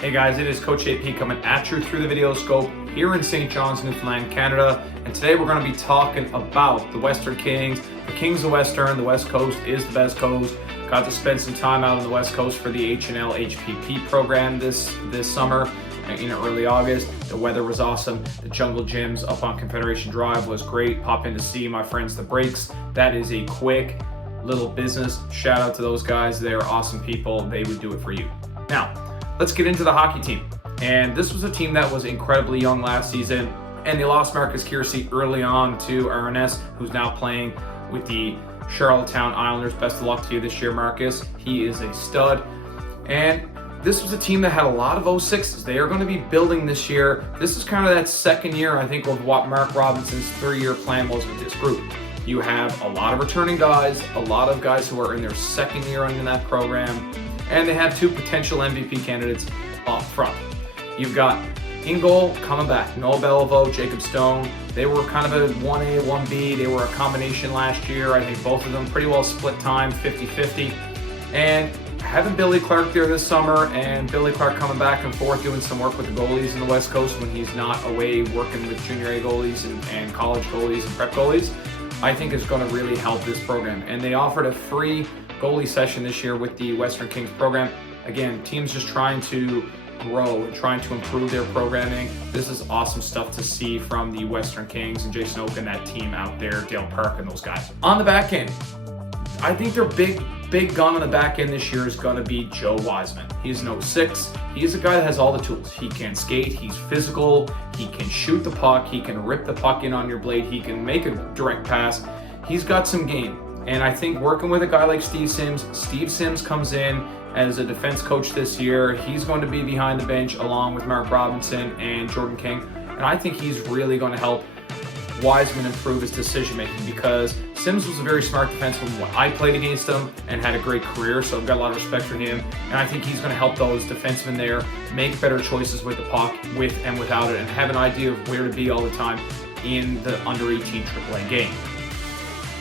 Hey guys, it is Coach AP coming at you through the video scope here in St. John's, Newfoundland, Canada. And today we're going to be talking about the Western Kings, the Kings of Western. The West Coast is the best coast. Got to spend some time out on the West Coast for the H&L HPP program this summer in early August. The weather was awesome. The jungle gyms up on Confederation Drive was great. Pop in to see my friends, the Breaks. That is a quick little business. Shout out to those guys. They're awesome people. They would do it for you. Now, let's get into the hockey team. And this was a team that was incredibly young last season, and they lost Marcus Kiersey early on to RNS, who's now playing with the Charlottetown Islanders. Best of luck to you this year, Marcus. He is a stud. And this was a team that had a lot of 06s. They are going to be building this year. This is kind of that second year, I think, of what Mark Robinson's 3-year plan was with this group. You have a lot of returning guys, a lot of guys who are in their second year in that program, and they have 2 potential MVP candidates up front. You've got in goal coming back, Noah Beliveau, Jacob Stone. They were kind of a 1A, 1B. They were a combination last year. I think both of them pretty well split time, 50-50. And having Billy Clark there this summer, and Billy Clark coming back and forth doing some work with the goalies in the West Coast when he's not away working with junior A goalies and college goalies and prep goalies, I think is going to really help this program. And they offered a free goalie session this year with the Western Kings program. Again, teams just trying to grow and trying to improve their programming. This is awesome stuff to see from the Western Kings and Jason Oak and that team out there, Dale Park and those guys. On the back end, I think their big gun on the back end this year is going to be Joe Wiseman. He's an 06. He's a guy that has all the tools. He can skate, he's physical, he can shoot the puck, he can rip the puck in on your blade, he can make a direct pass. He's got some game. And I think working with a guy like Steve Sims comes in as a defense coach this year. He's going to be behind the bench along with Mark Robinson and Jordan King. And I think he's really going to help Wiseman improve his decision making, because Sims was a very smart defenseman when I played against him and had a great career, so I've got a lot of respect for him. And I think he's going to help those defensemen there make better choices with the puck, with and without it, and have an idea of where to be all the time in the under-18 AAA game.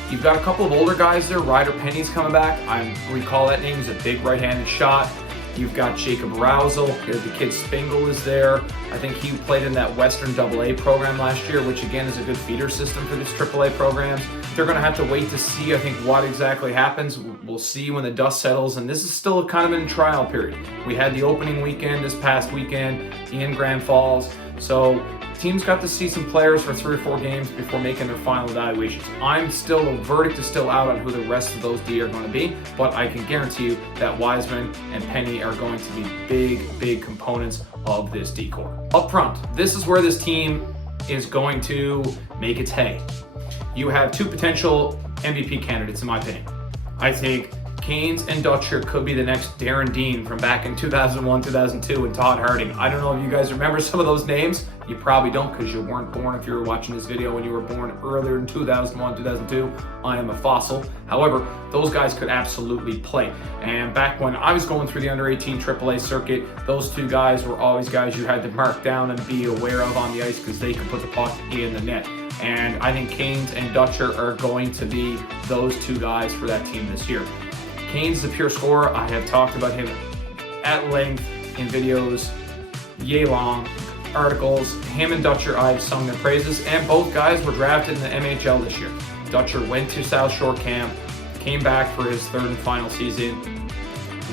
You've got a couple of older guys there. Ryder Penny's coming back. I recall that name. He's a big right-handed shot. You've got Jacob Rousel. The kid Spingle is there. I think he played in that Western AA program last year, which again is a good feeder system for these AAA programs. They're going to have to wait to see, I think, what exactly happens. We'll see when the dust settles, and this is still kind of in trial period. We had the opening weekend this past weekend in Grand Falls, so teams got to see some players for 3 or 4 games before making their final evaluations. The verdict is still out on who the rest of those D are going to be, but I can guarantee you that Wiseman and Penny are going to be big components of this D core. Up front, this is where this team is going to make its hay. You have 2 potential MVP candidates, in my opinion. I think Canes and Dutcher could be the next Darren Dean from back in 2001, 2002, and Todd Harding. I don't know if you guys remember some of those names. You probably don't, because you weren't born if you were watching this video when you were born earlier in 2001, 2002. I am a fossil. However, those guys could absolutely play. And back when I was going through the under-18 AAA circuit, those 2 guys were always guys you had to mark down and be aware of on the ice, because they could put the puck in the net. And I think Canes and Dutcher are going to be those 2 guys for that team this year. Canes is a pure scorer. I have talked about him at length in videos, yay long, articles. Him and Dutcher, I've sung their praises, and both guys were drafted in the MHL this year. Dutcher went to South Shore camp, came back for his 3rd and final season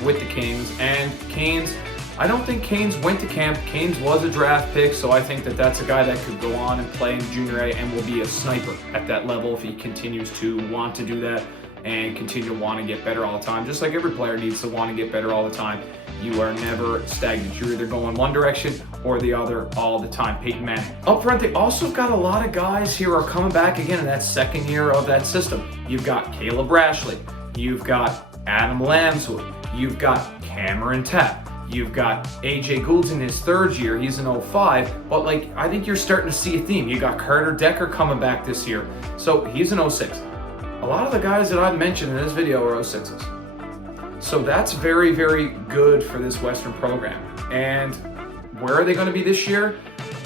with the Kings, and Canes, I don't think Canes went to camp. Canes was a draft pick, so I think that that's a guy that could go on and play in Junior A and will be a sniper at that level if he continues to want to do that and continue to want to get better all the time. Just like every player needs to want to get better all the time. You are never stagnant. You're either going one direction or the other all the time. Peyton Manning. Up front, they also got a lot of guys here are coming back again in that second year of that system. You've got Caleb Brashley. You've got Adam Lambswood. You've got Cameron Tapp. You've got AJ Gould's in his 3rd year. He's an 05. But I think you're starting to see a theme. You got Carter Decker coming back this year. So he's an 06. A lot of the guys that I've mentioned in this video are 06s. So that's very good for this Western program. And where are they going to be this year?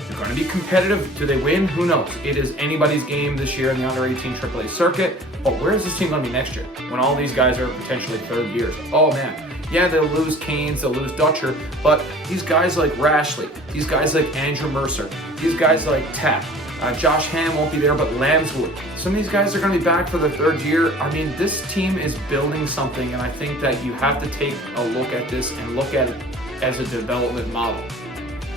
They're going to be competitive. Do they win? Who knows? It is anybody's game this year in the under-18 AAA circuit. But where is this team going to be next year when all these guys are potentially 3rd years? Oh man, Yeah, they'll lose Canes, they'll lose Dutcher, but these guys like Rashley, these guys like Andrew Mercer, these guys like Tapp, Josh Ham won't be there, but Lambswood. Some of these guys are going to be back for their third year. I mean, this team is building something, and I think that you have to take a look at this and look at it as a development model.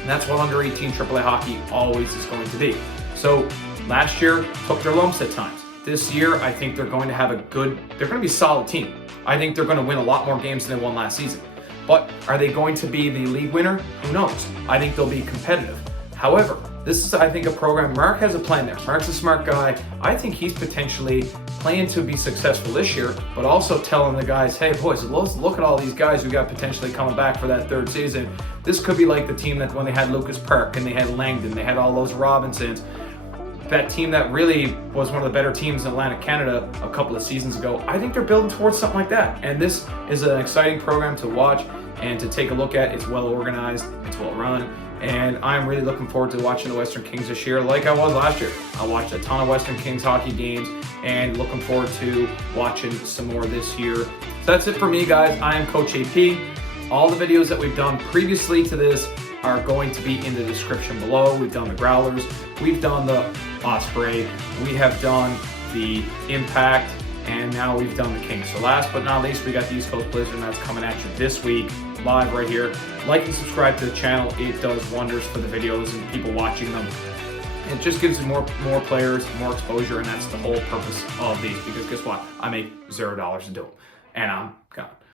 And that's what under 18 AAA hockey always is going to be. So last year took their lumps at times. This year, I think they're going to have they're going to be a solid team. I think they're going to win a lot more games than they won last season. But are they going to be the league winner? Who knows? I think they'll be competitive. However, this is, I think, a program. Mark has a plan there. Mark's a smart guy. I think he's potentially planning to be successful this year, but also telling the guys, hey, boys, let's look at all these guys who got potentially coming back for that third season. This could be like the team that when they had Lucas Perk and they had Langdon, they had all those Robinsons. That team that really was one of the better teams in Atlantic Canada a couple of seasons ago. I think they're building towards something like that. And this is an exciting program to watch and to take a look at. It's well organized, it's well run, and I'm really looking forward to watching the Western Kings this year like I was last year. I watched a ton of Western Kings hockey games and looking forward to watching some more this year. So that's it for me, guys. I am Coach AP. All the videos that we've done previously to this are going to be in the description below. We've done the Growlers, we've done the Osprey, we have done the Impact, and now we've done the Kings. So last but not least, we got the East Coast Blizzard, and that's coming at you this week, live right here. Like and subscribe to the channel. It does wonders for the videos and people watching them. It just gives more players, more exposure, and that's the whole purpose of these, because guess what? I make $0 to do them, and I'm gone.